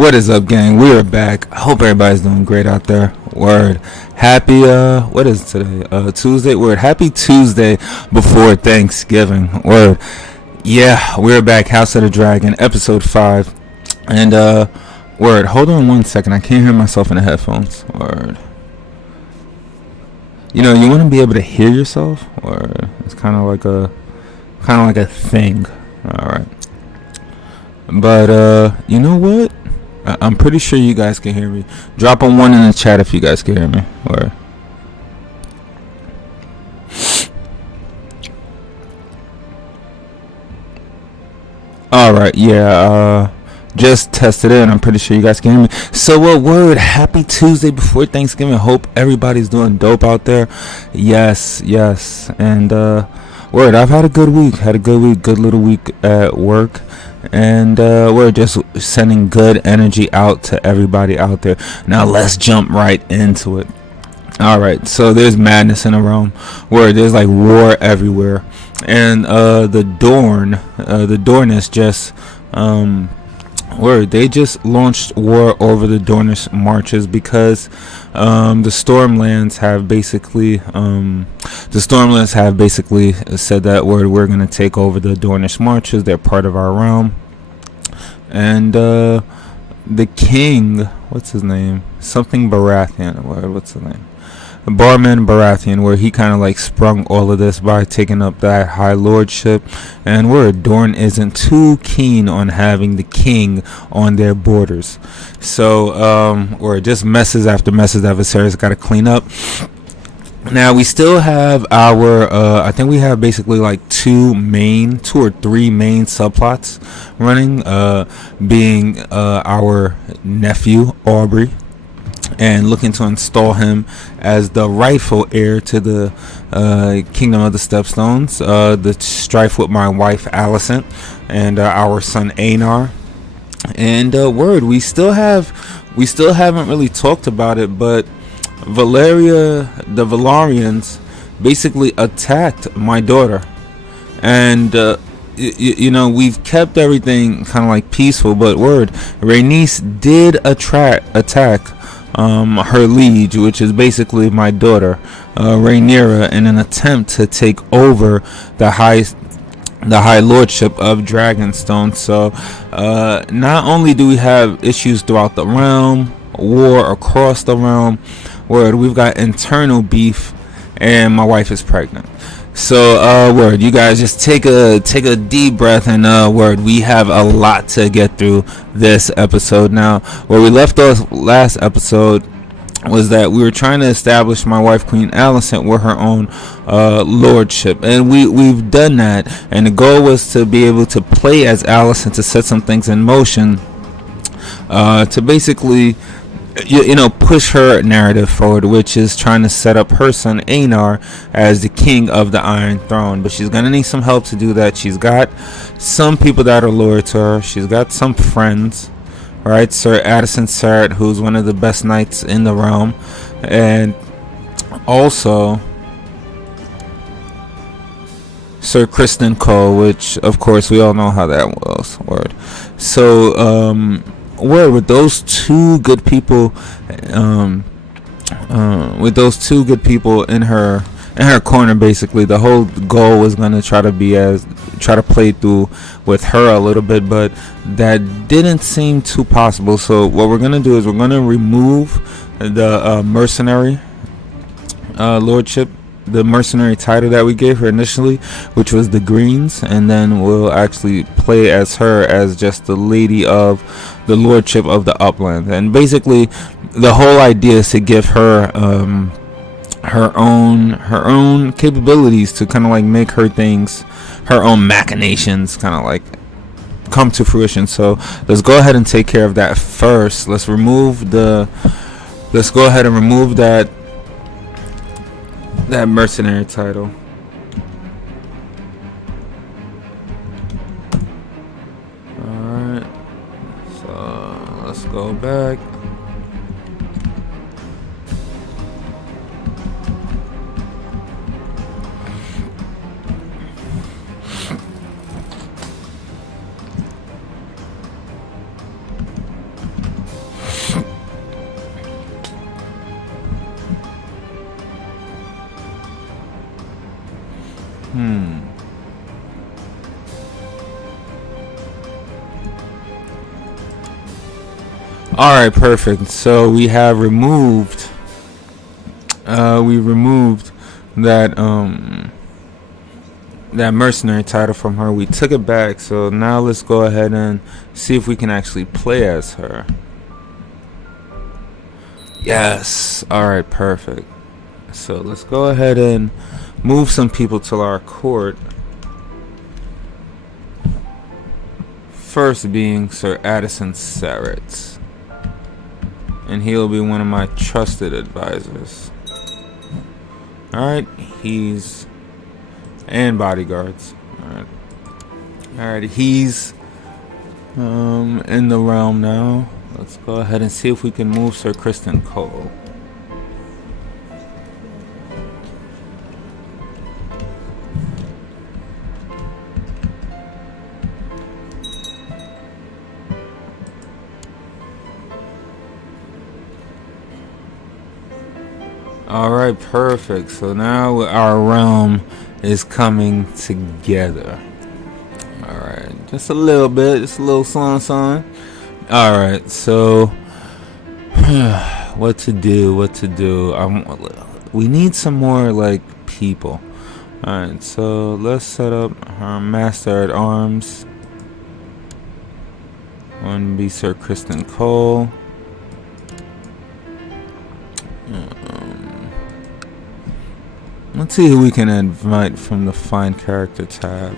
What is up, gang? We are back. I hope everybody's doing great out there. Word. Happy what is today? Tuesday. Word. Happy Tuesday before Thanksgiving. Word. Yeah, we're back. House of the Dragon, episode 5. And word. Hold on 1 second. I can't hear myself in the headphones. Word. You know, you want to be able to hear yourself, or it's kind of like a thing. All right. But you know what? I'm pretty sure you guys can hear me. Drop a 1 in the chat if you guys can hear me. Or all right, yeah. Just tested it, and I'm pretty sure you guys can hear me. So, word. Happy Tuesday before Thanksgiving. Hope everybody's doing dope out there. Yes, and word. I've had a good week. Good little week at work. And we're just sending good energy out to everybody out there. Now let's jump right into it. Alright, so there's madness in the realm where there's like war everywhere. And the Dornish just they just launched war over the Dornish marches because the Stormlands have basically said that we're gonna take over the Dornish marches. They're part of our realm. And the king, what's his name? Something Baratheon. What's his name? Barman Baratheon, where he kind of like sprung all of this by taking up that high lordship, and where Dorne isn't too keen on having the king on their borders. So or just messes after adversaries got to clean up. Now we still have our I think we have basically like 2 or 3 main subplots running, being our nephew Aubrey, and looking to install him as the rightful heir to the Kingdom of the Stepstones. The strife with my wife Alicent and our son Aenar. And word, we still haven't really talked about it, but the Valarians basically attacked my daughter, and you know, we've kept everything kind of like peaceful, but word, Rhaenys did attack her liege, which is basically my daughter Rhaenyra, in an attempt to take over the high lordship of Dragonstone. So not only do we have issues throughout the realm, war across the realm, word, we've got internal beef, and my wife is pregnant. So word, you guys just take a deep breath, and word, we have a lot to get through this episode. Now, where we left off last episode was that we were trying to establish my wife Queen Alicent with her own lordship, and we've done that, and the goal was to be able to play as Alicent to set some things in motion, to basically you know, push her narrative forward, which is trying to set up her son Aenar as the king of the Iron Throne. But she's gonna need some help to do that. She's got some people that are loyal to her. She's got some friends, right? Sir Addison Sarrett, who's one of the best knights in the realm, and also Sir Kristen Cole, which of course we all know how that was. Word. So where with those 2 good people, in her corner, basically the whole goal was going to try to play through with her a little bit, but that didn't seem too possible. So what we're going to do is we're going to remove the mercenary lordship, the mercenary title that we gave her initially, which was the Greens, and then we'll actually play as her as just the lady of the lordship of the Uplands. And basically the whole idea is to give her her own capabilities to kind of like make her things, her own machinations kind of like come to fruition. So let's go ahead and take care of that first. Let's go ahead and remove that mercenary title. Alright, so let's go back. Alright, perfect. So we have removed that that mercenary title from her. We took it back, so now let's go ahead and see if we can actually play as her. Yes. Alright, perfect. So let's go ahead and move some people to our court. First being Sir Addison Sarrett, and he'll be one of my trusted advisors. Alright, he's and bodyguards. Alright, he's in the realm now. Let's go ahead and see if we can move Sir Kristen Cole. Alright, perfect. So now our realm is coming together. Alright, just a little bit, just a little sun. Alright, so what to do? We need some more like people. Alright, so let's set up our master at arms. One be Sir Kristen Cole. Let's see who we can invite from the Find Character tab.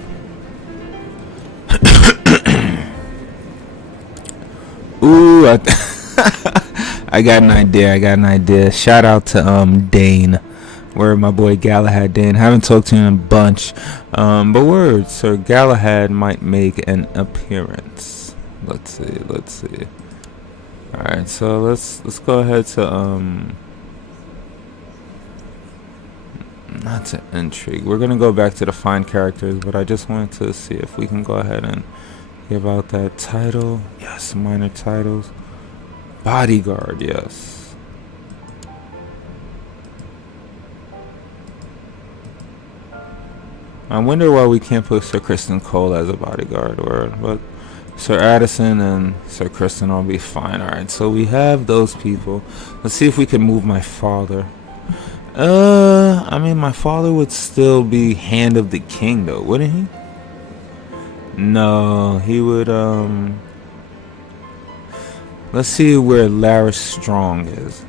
Ooh, I got an idea. Shout out to Dane, where my boy Galahad Dane. Haven't talked to him in a bunch, but word, Sir Galahad might make an appearance. Let's see. All right, so let's go ahead to not to intrigue. We're gonna go back to the Find Characters, but I just wanted to see if we can go ahead and give out that title. Yes, minor titles. Bodyguard, yes. I wonder why we can't put Sir Kristen Cole as a bodyguard, but Sir Addison and Sir Kristen will be fine. Alright, so we have those people. Let's see if we can move my father. I mean, my father would still be Hand of the King, though, wouldn't he? No, he would, let's see where Laris Strong is.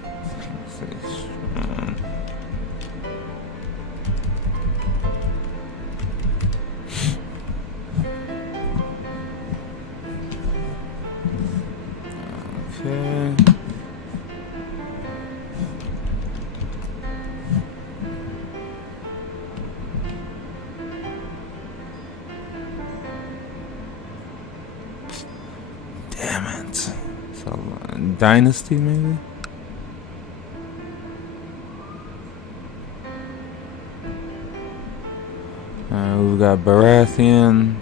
Okay. Damn it. So, Dynasty, maybe? We've got Baratheon.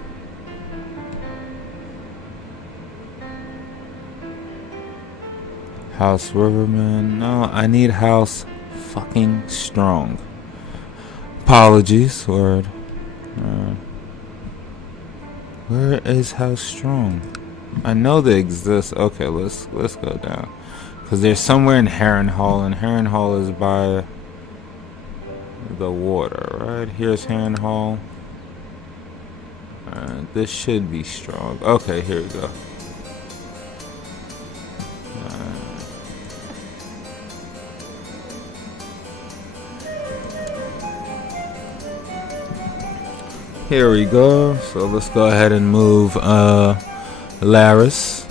House Riverman. No, I need House fucking Strong. Apologies, word. Where is House Strong? I know they exist. Okay, let's go down, because they're somewhere in Harrenhal, and Harrenhal is by the water, right? Here's Harrenhal. This should be Strong. Okay, here we go. Here we go. So let's go ahead and move Laris.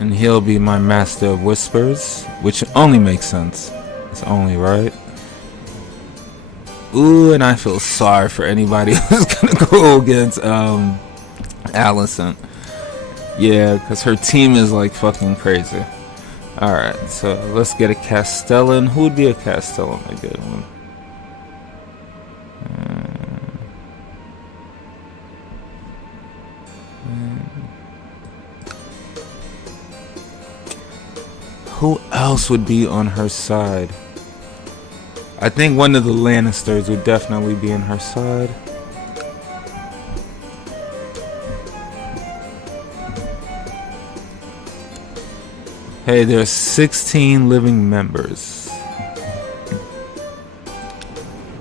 And he'll be my Master of Whispers, which only makes sense. It's only right. Ooh, and I feel sorry for anybody who's gonna go against Allison. Yeah, because her team is like fucking crazy. Alright, so let's get a Castellan. Who would be a Castellan? A good one. else would be on her side? I think one of the Lannisters would definitely be on her side. Hey, there's 16 living members.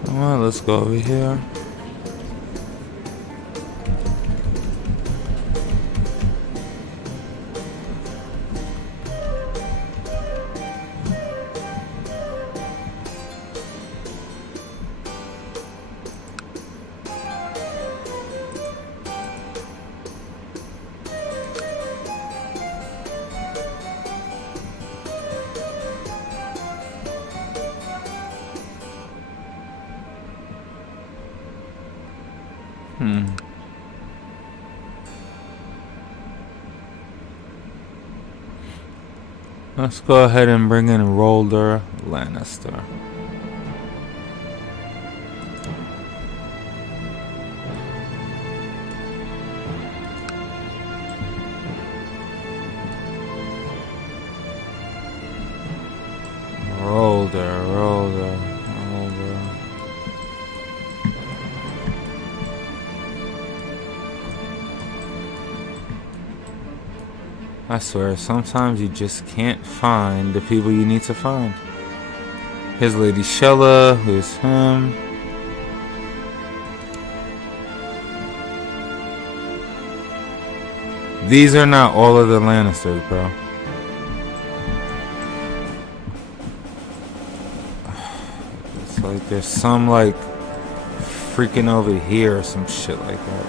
Alright, let's go over here. Let's go ahead and bring in Rolder Lannister. Rolder. I swear, sometimes you just can't find the people you need to find. Here's Lady Shella, who's him. These are not all of the Lannisters, bro. It's like there's some like freaking over here or some shit like that.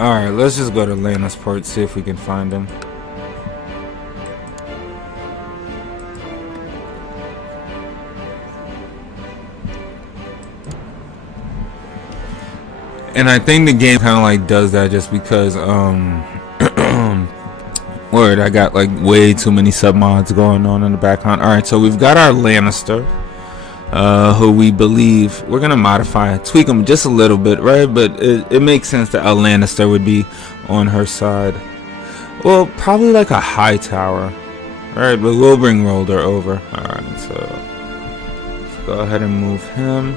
Alright, let's just go to Lannisport, see if we can find him. And I think the game kind of like does that just because, word, I got like way too many submods going on in the background. Alright, so we've got our Lannister. Who we believe we're gonna modify, tweak him just a little bit, right? But it makes sense that a Lannister would be on her side. Well, probably like a high tower, right? But we'll bring Rolder over. All right, so let's go ahead and move him.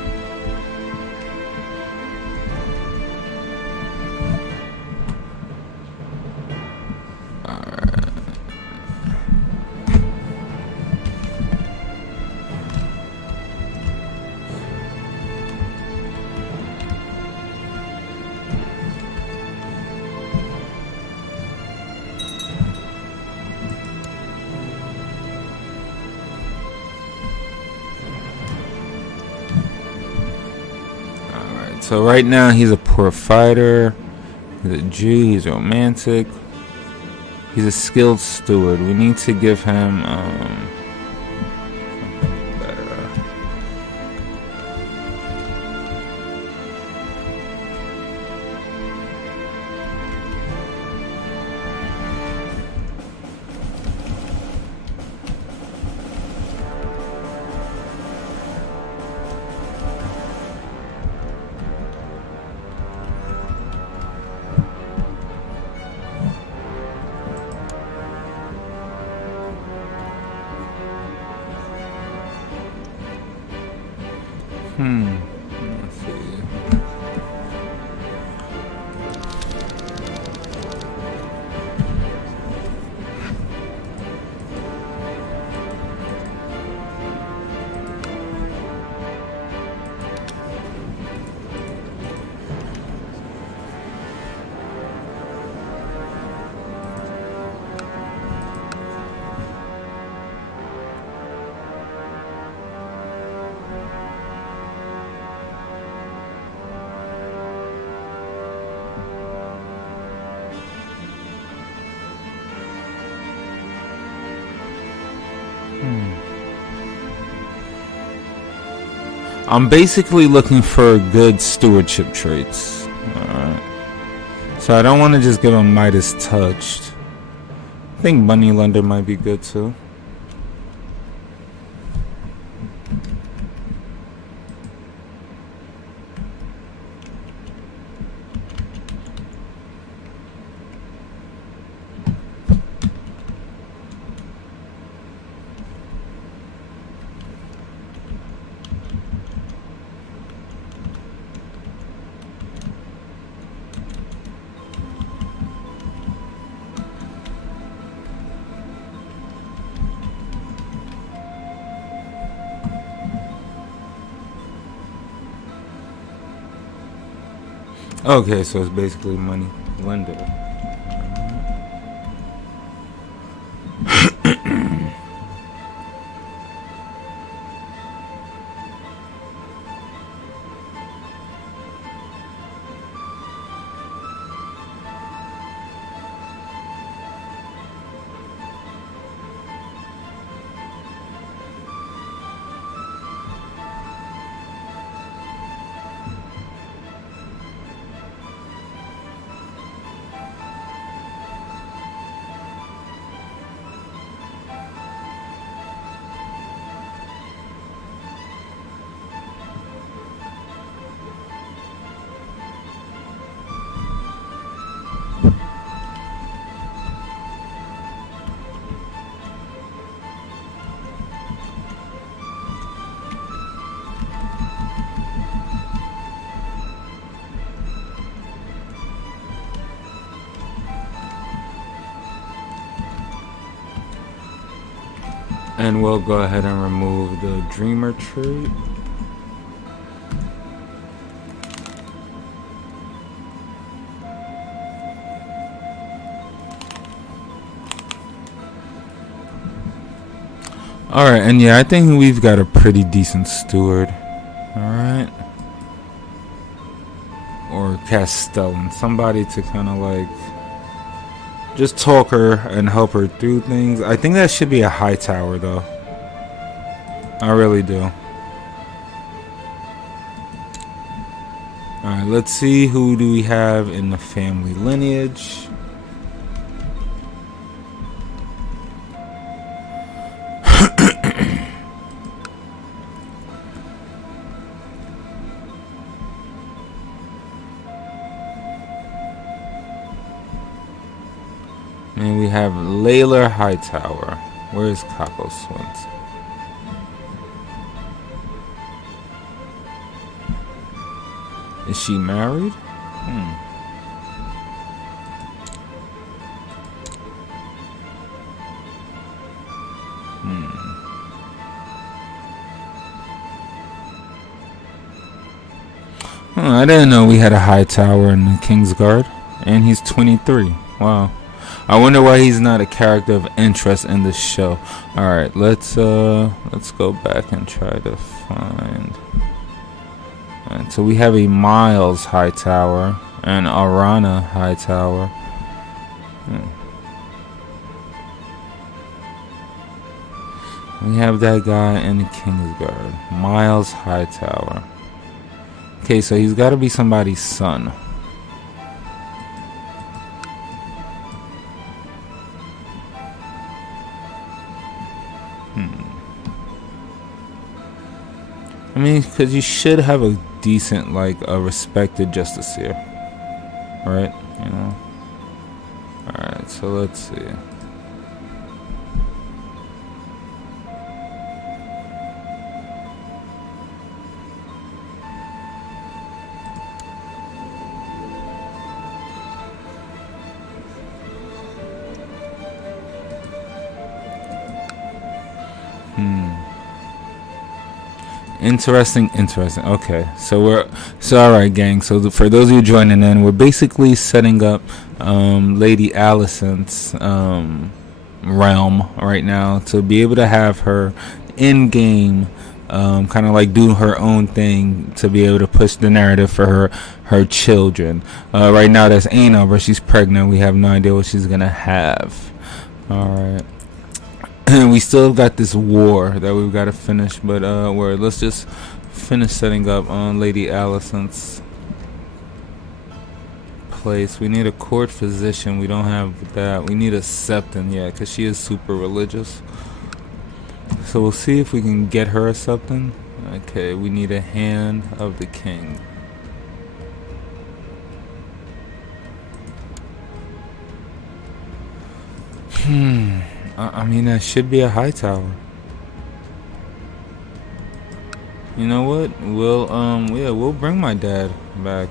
So right now he's a poor fighter, he's a Jew, he's romantic, he's a skilled steward. We need to give him better. Let's see. I'm basically looking for good stewardship traits. Alright. So I don't want to just give him Midas touched. I think money lender might be good too. Okay, so it's basically money lender. And we'll go ahead and remove the dreamer trait. Alright, and yeah, I think we've got a pretty decent steward. Alright. Or Castellan. Somebody to kind of like just talk her and help her through things. I think that should be a high tower though. I really do. Alright, let's see who do we have in the family lineage. And we have Layla Hightower. Where is Kako Swint? Is she married? I didn't know we had a Hightower in the Kingsguard. And he's 23. Wow. I wonder why he's not a character of interest in the show. Alright, let's go back and try to find. Alright, so we have a Miles Hightower and Arana Hightower. We have that guy in the Kingsguard. Miles Hightower. Okay, so he's gotta be somebody's son. I mean, because you should have a decent, like, a respected justiciar, right? You know. All right, so let's see. Interesting. Okay, so all right, gang. So for those of you joining in, we're basically setting up Lady Alicent's realm right now to be able to have her in game, kind of like do her own thing to be able to push the narrative for her children. Right now, that's Aina, but she's pregnant. We have no idea what she's gonna have. All right. And we still got this war that we've got to finish, but let's just finish setting up on Lady Alicent's place. We need a court physician. We don't have that. We need a septon, yeah, because she is super religious. So we'll see if we can get her a septon. Okay, we need a hand of the king. I mean, that should be a high tower. You know what? We'll bring my dad back.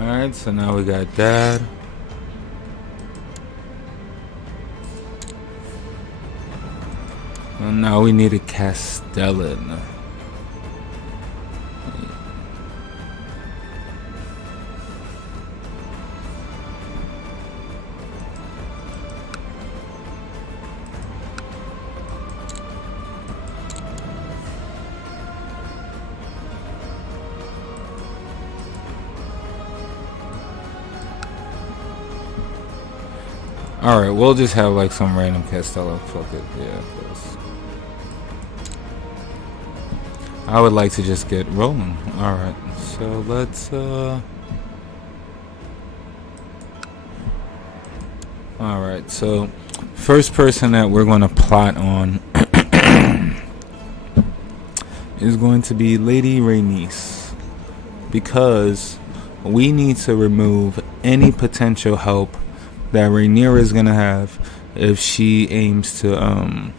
Alright, so now we got that. And now we need a Castellan. Alright, we'll just have like some random Castellan. Fuck it, yeah. I would like to just get rolling. Alright, so let's alright, so first person that we're going to plot on is going to be Lady Rhaenys, because we need to remove any potential help that Rhaenyra is gonna have if she aims to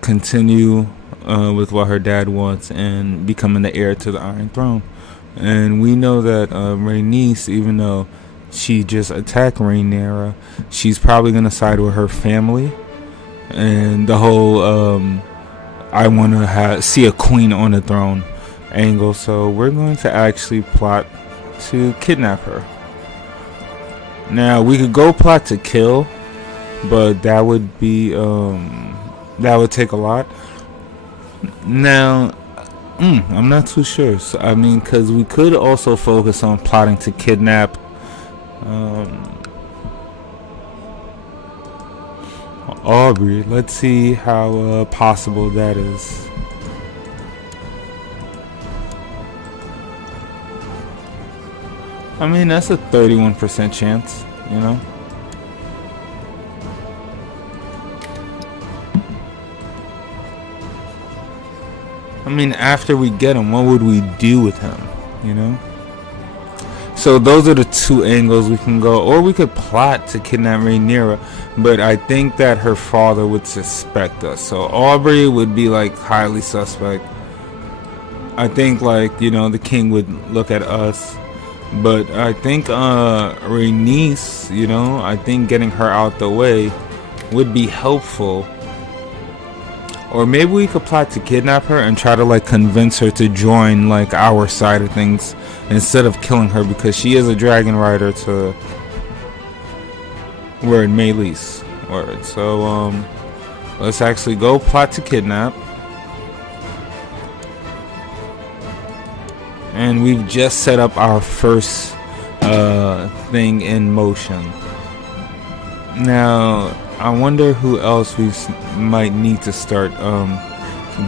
continue with what her dad wants and becoming the heir to the Iron Throne. And we know that Rhaenys, even though she just attacked Rhaenyra, she's probably gonna side with her family and the whole I want to see a queen on the throne angle. So we're going to actually plot to kidnap her. Now we could go plot to kill, but that would be that would take a lot. Now I'm not too sure. So, I mean, because we could also focus on plotting to kidnap Aubrey. Let's see how possible that is. I mean, that's a 31% chance, you know? I mean, after we get him, what would we do with him, you know? So those are the two angles we can go. Or we could plot to kidnap Rhaenyra, but I think that her father would suspect us. So Aubrey would be, like, highly suspect. I think, like, you know, the king would look at us. But I think Rhaenys, you know, I think getting her out the way would be helpful. Or maybe we could plot to kidnap her and try to like convince her to join like our side of things instead of killing her, because she is a dragon rider to word Melee's word. So let's actually go plot to kidnap. And we've just set up our first thing in motion. Now, I wonder who else we might need to start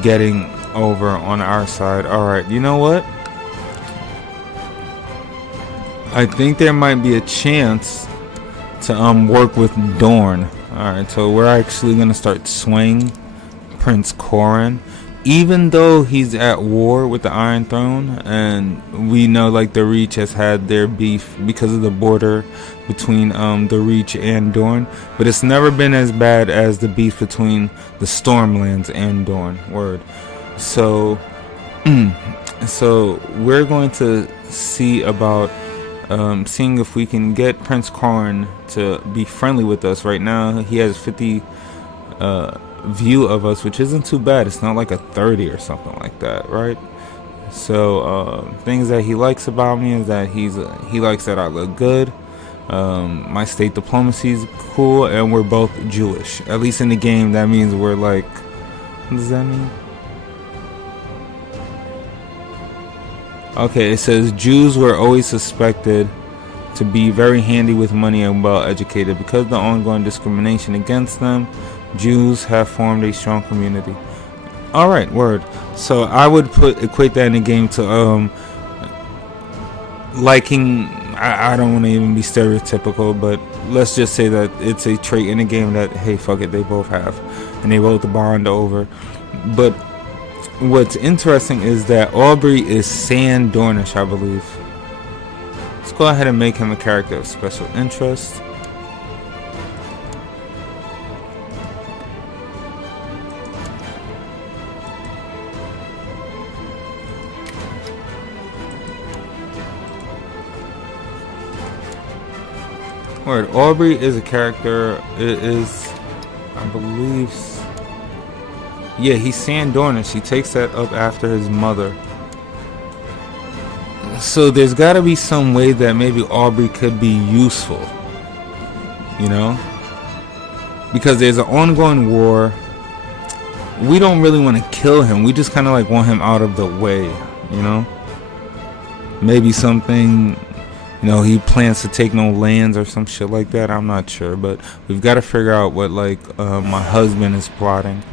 getting over on our side. Alright, you know what? I think there might be a chance to work with Dorne. Alright, so we're actually gonna start swaying Prince Corin, even though he's at war with the Iron Throne, and we know like the Reach has had their beef because of the border between the Reach and Dorne, but it's never been as bad as the beef between the Stormlands and Dorne. Word. So so we're going to see about seeing if we can get Prince Corin to be friendly with us. Right now he has 50 view of us, which isn't too bad. It's not like a 30 or something like that, right? So things that he likes about me is that he likes that I look good. My state diplomacy is cool, and we're both Jewish. At least in the game, that means we're like, what does that mean? Okay, it says Jews were always suspected to be very handy with money and well educated. Because of the ongoing discrimination against them, Jews have formed a strong community. Alright, word. So I would equate that in the game to liking, I don't want to even be stereotypical, but let's just say that it's a trait in the game that, hey, fuck it, they both have, and they both bond over. But what's interesting is that Aubrey is Sand Dornish, I believe. Let's go ahead and make him a character of special interest. Word, Aubrey is a character. It is, I believe, yeah, he's Sand Dornish. He takes that up after his mother. So there's got to be some way that maybe Aubrey could be useful, you know, because there's an ongoing war. We don't really want to kill him. We just kind of like want him out of the way, you know. Maybe something, you know, he plans to take no lands or some shit like that. I'm not sure, but we've got to figure out what like my husband is plotting.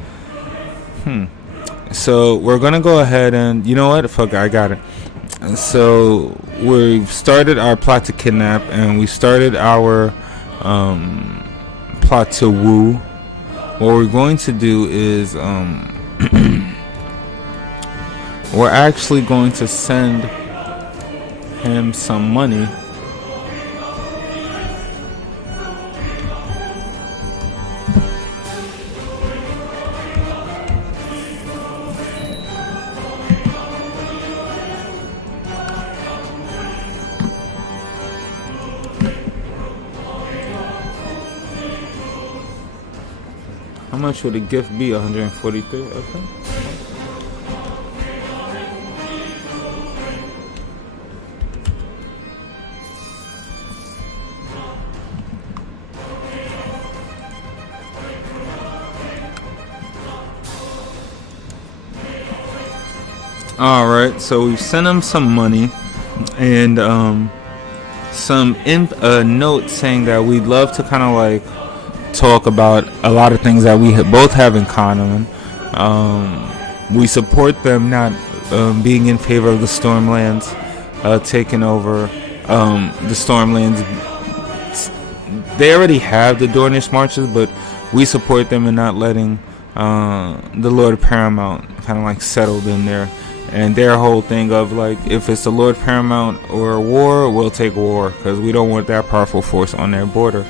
So we're gonna go ahead and, you know what, fuck it, I got it. So we've started our plot to kidnap, and we started our plot to woo. What we're going to do is we're actually going to send him some money. How much would a gift be? 143. Okay. All right, so we've sent him some money and some note saying that we'd love to kind of like talk about a lot of things that we both have in common. We support them not being in favor of the Stormlands taking over the Stormlands. They already have the Dornish marches, but we support them in not letting the Lord Paramount kind of like settled in there. And their whole thing of like, if it's the Lord Paramount or war, we'll take war, because we don't want that powerful force on their border.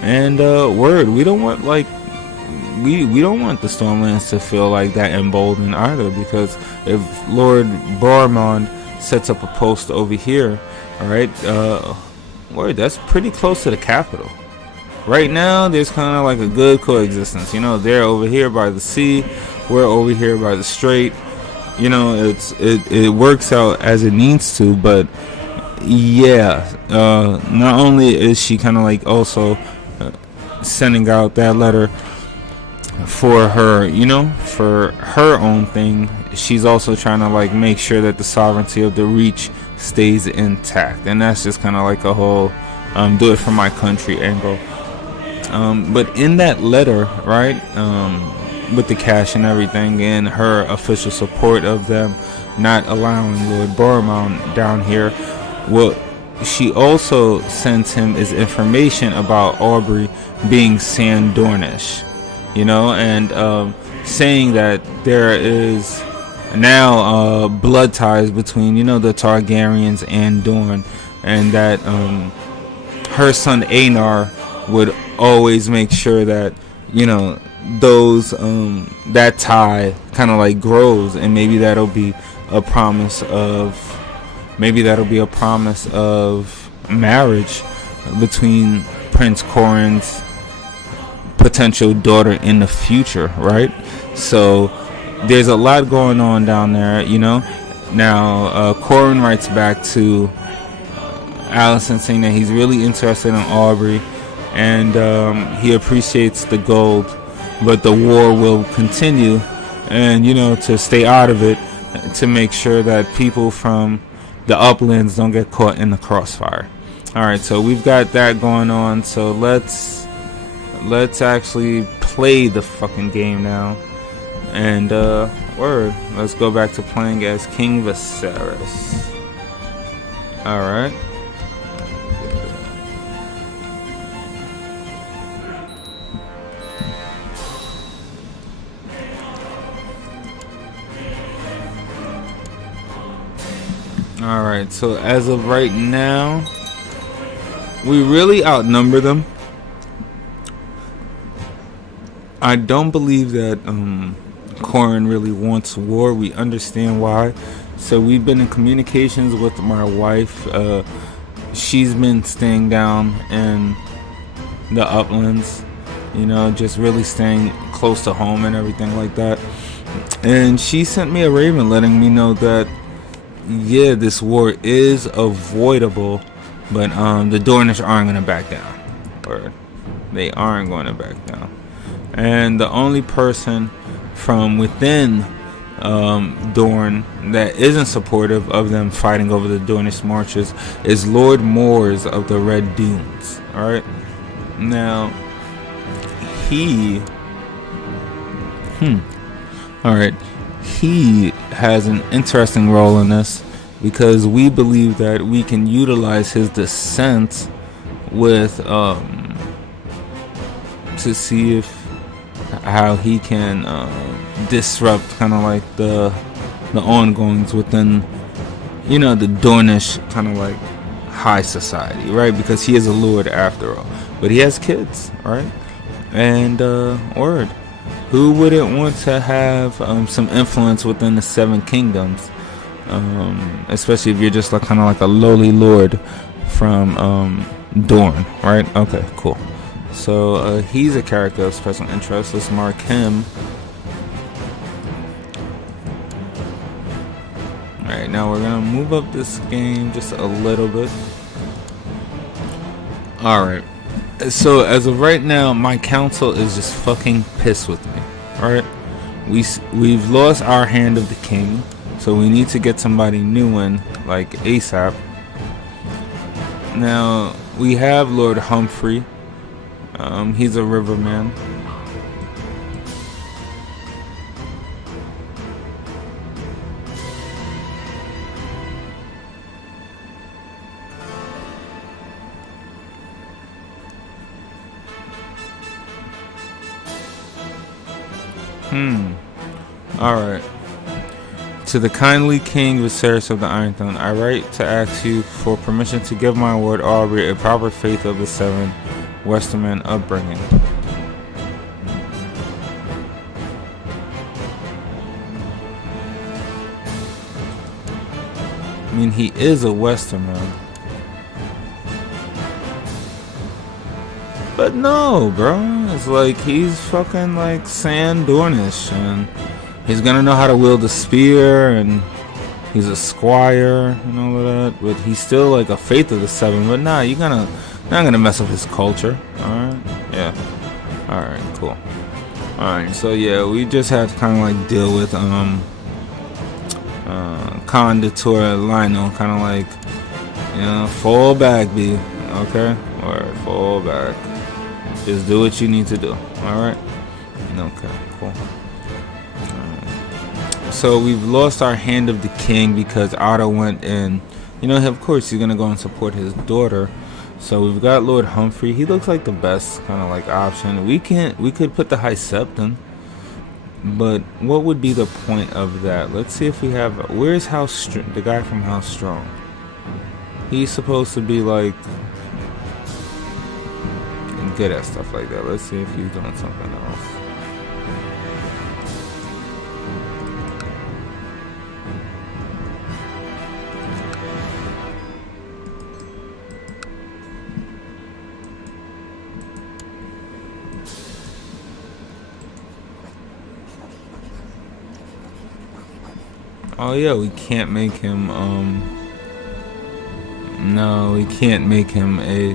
And word, we don't want like we don't want the Stormlands to feel like that emboldened either, because if Lord Boromond sets up a post over here, all right, word, that's pretty close to the capital. Right now, there's kind of like a good coexistence. You know, they're over here by the sea, we're over here by the strait. You know, it works out as it needs to, but yeah, not only is she kind of like also sending out that letter for her, you know, for her own thing, she's also trying to like make sure that the sovereignty of the Reach stays intact, and that's just kind of like a whole do it for my country angle. But in that letter, right, with the cash and everything, and her official support of them not allowing Lord Boromond down here, well, she also sends him is information about Aubrey being Sandornish, you know, and saying that there is now blood ties between, you know, the Targaryens and Dorne, and that her son Aenar would always make sure that, you know, those that tie kind of like grows, and maybe that'll be a promise of marriage between Prince Corin's potential daughter in the future, right? So there's a lot going on down there, you know. Now Corin writes back to Allison saying that he's really interested in Aubrey, and he appreciates the gold, but the war will continue, and, you know, to stay out of it, to make sure that people from the uplands don't get caught in the crossfire. All right, so we've got that going on. So let's actually play the fucking game now. And let's go back to playing as King Viserys. All right. Alright, so as of right now, we really outnumber them. I don't believe that Corin really wants war. We understand why. So we've been in communications with my wife. She's been staying down in the uplands, you know, just really staying close to home and everything like that. And she sent me a raven letting me know that, yeah, this war is avoidable, but the Dornish aren't going to back down. Or they aren't going to back down. And the only person from within Dorne that isn't supportive of them fighting over the Dornish marches is Lord Moors of the Red Dunes. Alright? Now, he has an interesting role in this, because we believe that we can utilize his descent with to see how he can disrupt kind of like the ongoings within, you know, the Dornish kind of like high society, right? Because he is a lord after all, but he has kids, right? And who wouldn't want to have some influence within the Seven Kingdoms, especially if you're just like kind of like a lowly lord from Dorne, right? Okay, cool. So he's a character of special interest. Let's mark him. Alright, now we're gonna move up this game just a little bit. Alright. So as of right now, my council is just fucking pissed with me. Alright? We've lost our hand of the king, so we need to get somebody new in, like ASAP. Now, we have Lord Humphrey. He's a riverman. Alright. To the kindly King Viserys of the Iron Throne, I write to ask you for permission to give my ward Aubrey a proper faith of the Seven Westerman upbringing. I mean, he is a Westerman. But no, bro. It's like he's fucking like Sandornish, and he's gonna know how to wield a spear, and he's a squire and all of that. But he's still like a faith of the Seven. But nah, you're not gonna mess up his culture. Alright? Yeah. Alright, cool. Alright, so yeah, we just had to kinda like deal with Conditor Lionel, kinda like, you know, fall back, B. Okay? Alright, fall back. Just do what you need to do. Alright? Okay, cool. So we've lost our hand of the king because Otto went and You know, of course he's gonna go and support his daughter. So we've got Lord Humphrey. He looks like the best kind of like option. We could put the High Septon, but what would be the point of that? Let's see if we have. Where's the guy from House Strong? He's supposed to be like good at stuff like that. Let's see if he's doing something else. Oh yeah, we can't make him no, we can't make him a,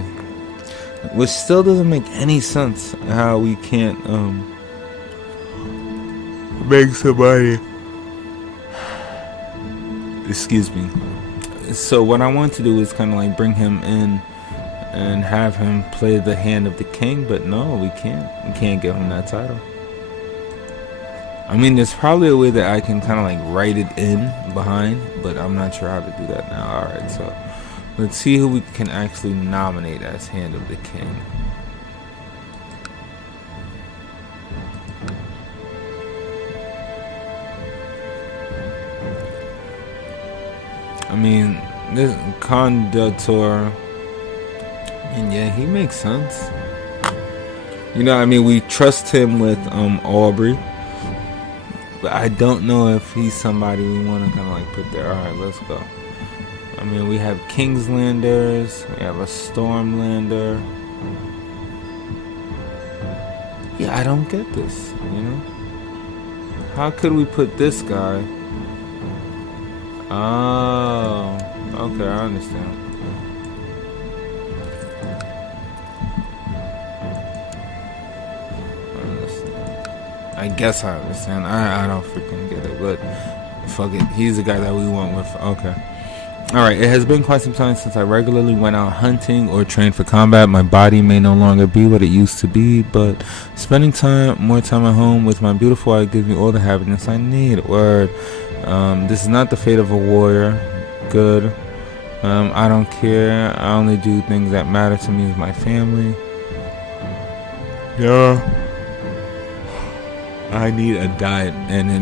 which still doesn't make any sense how we can't make somebody, excuse me. So what I want to do is kind of like bring him in and have him play the hand of the king, but no, we can't give him that title. I mean, there's probably a way that I can kind of like write it in behind, but I'm not sure how to do that now. Alright, so let's see who we can actually nominate as Hand of the King. I mean, this Conductor, and yeah, he makes sense. You know, I mean, we trust him with Aubrey. But I don't know if he's somebody we want to kind of like put there. Alright, let's go. I mean, we have Kingslanders. We have a Stormlander. Yeah, I don't get this, you know? How could we put this guy? Oh, okay, I understand. I guess I understand. I don't freaking get it, but fuck it. He's the guy that we went with. Okay. Alright, it has been quite some time since I regularly went out hunting or trained for combat. My body may no longer be what it used to be, but spending more time at home with my beautiful wife gives me all the happiness I need. Word. This is not the fate of a warrior. Good. I don't care. I only do things that matter to me as my family. Yeah. I need a diet, and it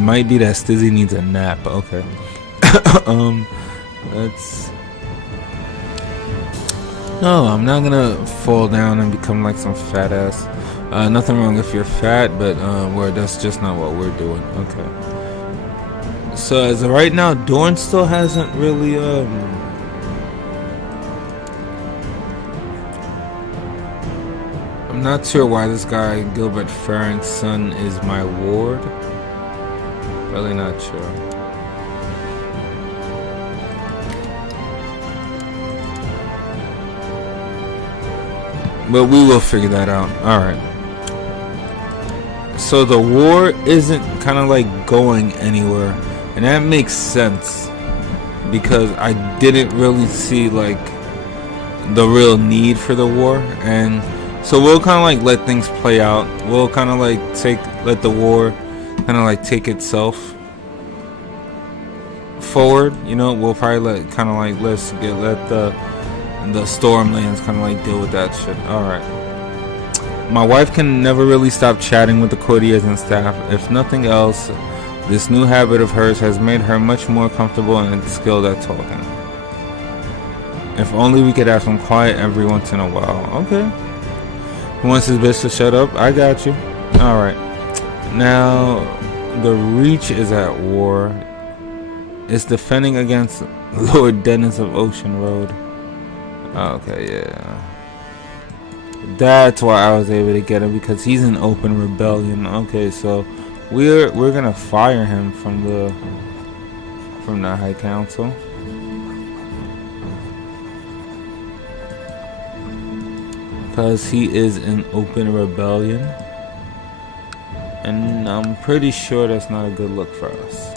might be that Stizzy needs a nap. Okay. Let's. No, I'm not gonna fall down and become like some fat ass. Nothing wrong if you're fat, but that's just not what we're doing. Okay. So as of right now, Dorn still hasn't really I'm not sure why this guy Gilbert Farron's son is my ward. Really not sure. But we will figure that out. Alright. So the war isn't kind of like going anywhere. And that makes sense. Because I didn't really see like the real need for the war. And so we'll kind of like let things play out. We'll kind of like let the war kind of like take itself forward. You know, we'll probably let the Stormlands kind of like deal with that shit. Alright. My wife can never really stop chatting with the courtiers and staff. If nothing else, this new habit of hers has made her much more comfortable and skilled at talking. If only we could have some quiet every once in a while. Okay. Who wants this bitch to shut up? I got you. Alright. Now, the Reach is at war. It's defending against Lord Dennis of Ocean Road. Okay, yeah. That's why I was able to get him, because he's in open rebellion. Okay, so we're gonna fire him from the High Council. Because he is in open rebellion. And I'm pretty sure that's not a good look for us.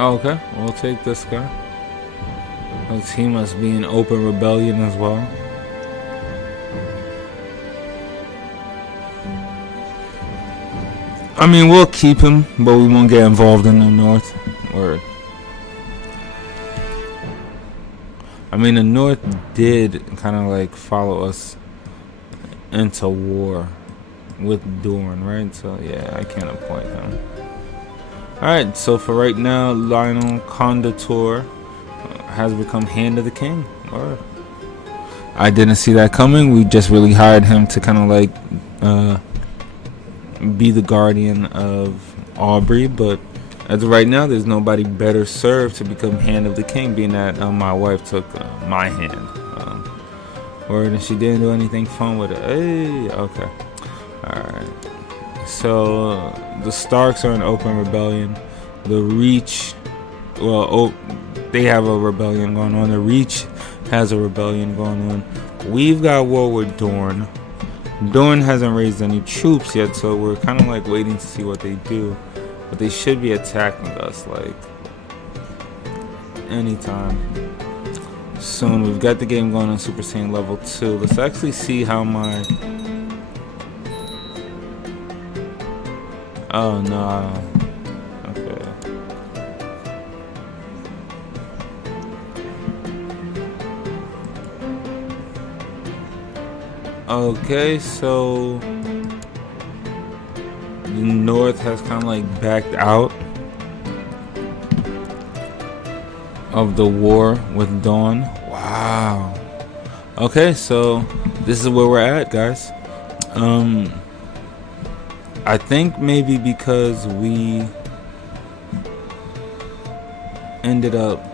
Oh, okay, we'll take this guy. Because he must be in open rebellion as well. I mean, we'll keep him, but we won't get involved in the north. Word. I mean, the north did kind of like follow us into war with Dorne, right? So yeah, I can't appoint him. Alright, so for right now, Lionel Condottiere has become Hand of the King. Word. I didn't see that coming. We just really hired him to kind of like be the guardian of Aubrey, but as of right now, there's nobody better served to become Hand of the King, being that my wife took my hand. And she didn't do anything fun with it. Hey, okay. Alright. So, the Starks are in open rebellion. The Reach, well, they have a rebellion going on. The Reach has a rebellion going on. We've got war with Dorne. Dorne hasn't raised any troops yet, so we're kind of like waiting to see what they do. But they should be attacking us like anytime soon. We've got the game going on Super Saiyan level 2. Let's actually see how my... Oh no. Okay. Okay, so the North has kind of like backed out of the war with Dawn. Wow. Okay, so this is where we're at, guys. I think maybe because we ended up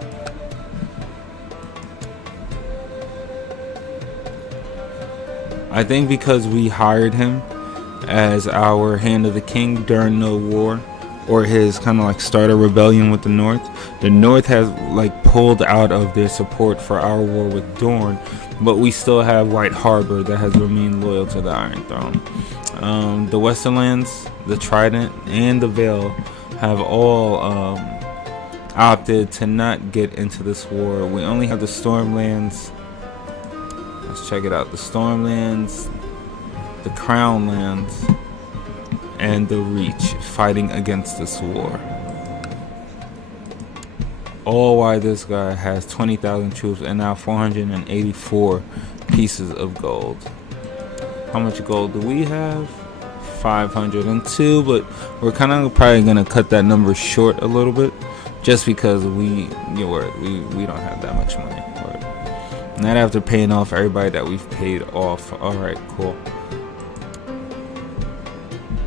because we hired him as our Hand of the King during the war, or his kind of like start a rebellion with the North. The North has like pulled out of their support for our war with Dorne, but we still have White Harbor that has remained loyal to the Iron Throne. The Westerlands, the Trident, and the Vale have all opted to not get into this war. We only have the Stormlands. Let's check it out. The Stormlands, the Crownlands, and the Reach fighting against this war. All while this guy has 20,000 troops and now 484 pieces of gold. How much gold do we have? 502, but we're kind of probably gonna cut that number short a little bit, just because we don't have that much money. Not after paying off everybody that we've paid off. All right, cool.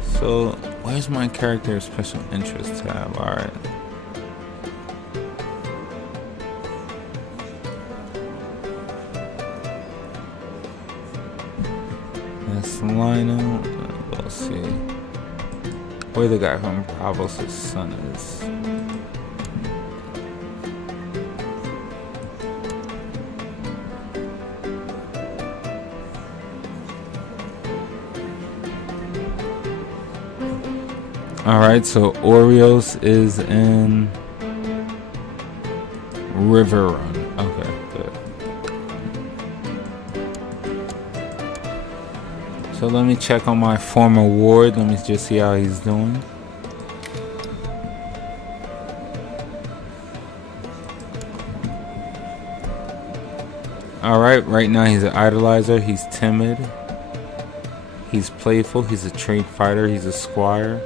So where's my character special interest tab? All right. That's Lionel. We'll see where the guy from Bravos' son is. Alright, so Oreos is in River Run. Okay, good. So let me check on my former ward. Let me just see how he's doing. Alright, right now he's an idolizer. He's timid. He's playful. He's a trained fighter. He's a squire.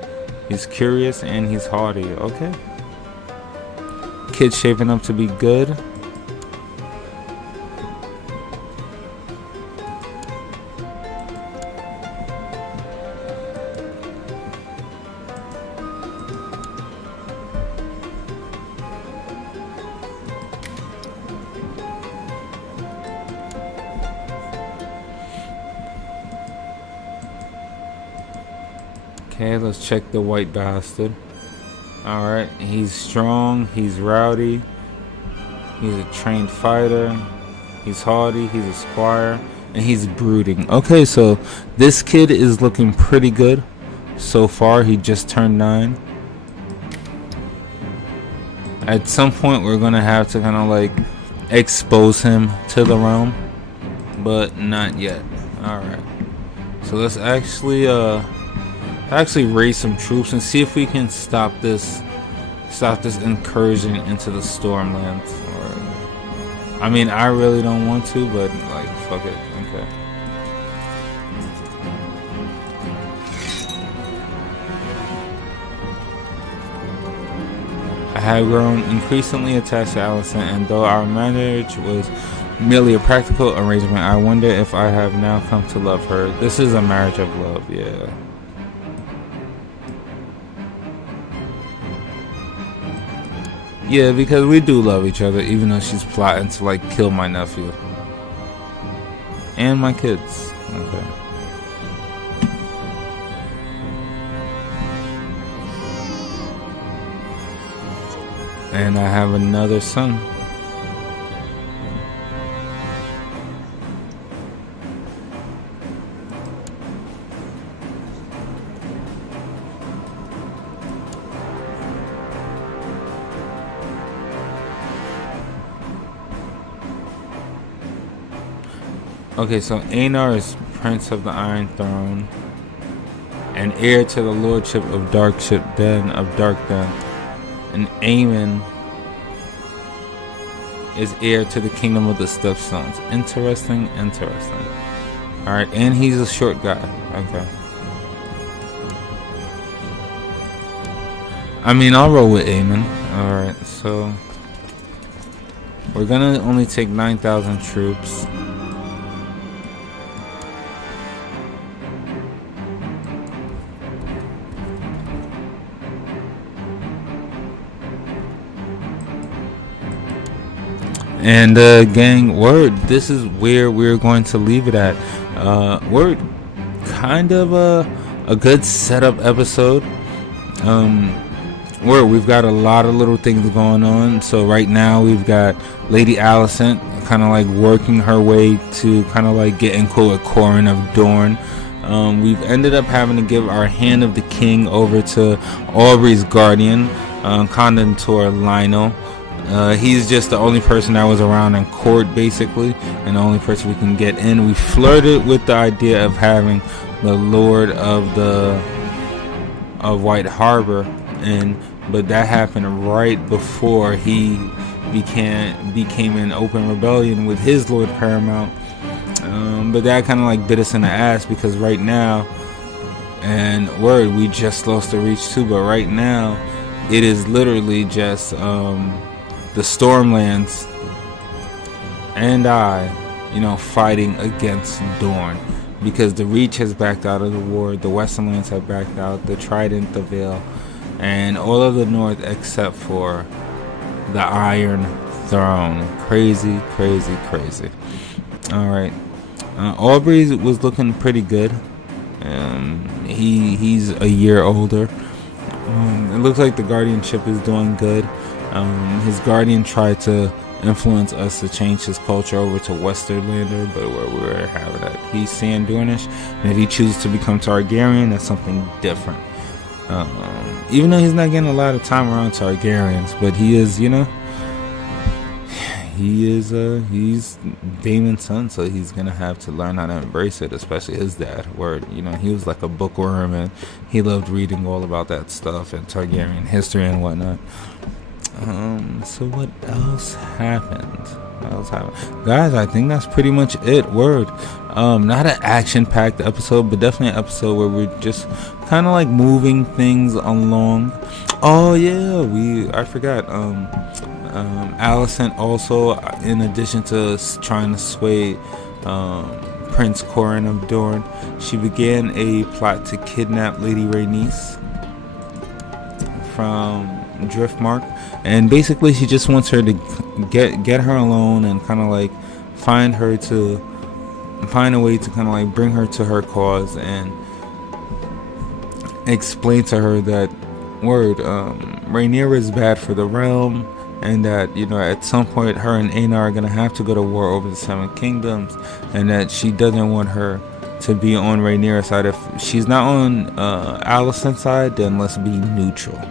He's curious and he's haughty. Okay. Kid's shaping up to be good. Okay, let's check the white bastard. Alright, he's strong, he's rowdy, he's a trained fighter, he's haughty, he's a squire, and he's brooding. Okay, so this kid is looking pretty good so far. He just turned 9. At some point, we're gonna have to kind of like expose him to the realm, but not yet. All right. So let's actually raise some troops and see if we can stop this incursion into the Stormlands. Or, I mean, I really don't want to, but like, fuck it. Okay. I have grown increasingly attached to Allison, and though our marriage was merely a practical arrangement, I wonder if I have now come to love her. This is a marriage of love, yeah. Yeah, because we do love each other, even though she's plotting to like kill my nephew and my kids. Okay. And I have another son. Okay, so Einar is Prince of the Iron Throne and heir to the Lordship of Dark Den. And Aemon is heir to the Kingdom of the Stepstones. Interesting. Alright, and he's a short guy. Okay. I mean, I'll roll with Aemon. Alright, so we're gonna only take 9,000 troops. And gang, word, this is where we're going to leave it at. Word, kind of a good setup episode. Word, we've got a lot of little things going on. So right now we've got Lady Alicent kind of like working her way to kind of like get in with Corin of Dorne. We've ended up having to give our Hand of the King over to Aubrey's guardian, Condentor Lionel. He's just the only person that was around in court, basically, and the only person we can get in. We flirted with the idea of having the Lord of White Harbor in, but that happened right before he became an open rebellion with his Lord Paramount. But that kind of like bit us in the ass, because right now, and word, we just lost the reach too, but right now it is literally just the Stormlands and fighting against Dorne, because the Reach has backed out of the war, the Westernlands have backed out, the Trident, the Vale, and all of the North except for the Iron Throne. Crazy. Alright. Aubrey was looking pretty good. He's a year older. It looks like the guardianship is doing good. His guardian tried to influence us to change his culture over to Westerlander, but we're having that. He's Sandornish, and if he chooses to become Targaryen, that's something different. Even though he's not getting a lot of time around Targaryens, but he is, he's Daemon's son, so he's gonna have to learn how to embrace it, especially his dad, where he was like a bookworm and he loved reading all about that stuff and Targaryen history and whatnot. So what else happened? Guys, I think that's pretty much it. Word. Not an action-packed episode, but definitely an episode where we're just kind of like moving things along. Oh yeah, I forgot. Alicent also, in addition to trying to sway Prince Corin of Dorne, she began a plot to kidnap Lady Rhaenys from Driftmark, and basically she just wants her to get her alone and kind of like find a way to kind of like bring her to her cause and explain to her that Rhaenyra is bad for the realm, and that at some point her and Aenar are gonna have to go to war over the Seven Kingdoms, and that she doesn't want her to be on Rhaenyra's side. If she's not on Alicent's side, then let's be neutral.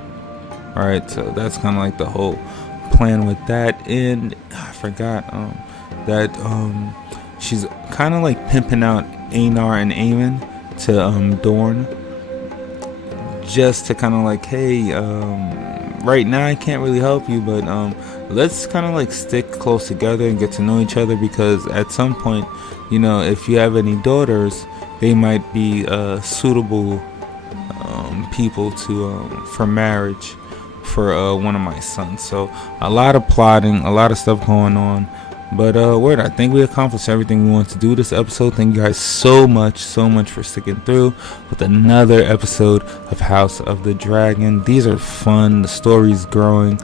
All right, so that's kind of like the whole plan with that. And I forgot that she's kind of like pimping out Einar and Eamon to Dorn, just to kind of like, hey, right now I can't really help you, but let's kind of like stick close together and get to know each other, because at some point, you know, if you have any daughters, they might be suitable people to for marriage for one of my sons. So a lot of plotting, a lot of stuff going on. But word, I think we accomplished everything we wanted to do this episode. Thank you guys so much for sticking through with another episode of House of the Dragon. These are fun. The story's growing.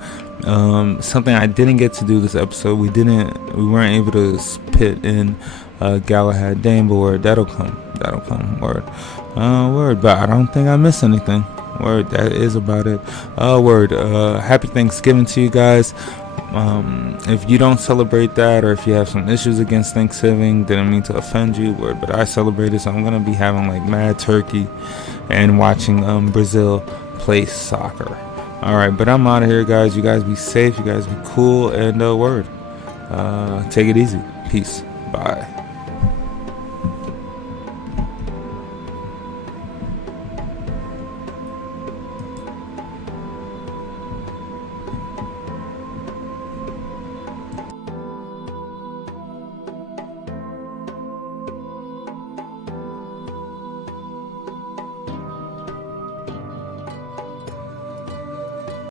Something I didn't get to do this episode. We weren't able to spit in Galahad Dane, but word, that'll come. Word. Word. But I don't think I missed anything. Word. That is about it. Word. Happy Thanksgiving to you guys. If you don't celebrate that, or if you have some issues against Thanksgiving, didn't mean to offend you, word, but I celebrate it, so I'm gonna be having like mad turkey and watching Brazil play soccer. Alright, but I'm out of here, guys. You guys be safe, you guys be cool, and word, take it easy. Peace. Bye.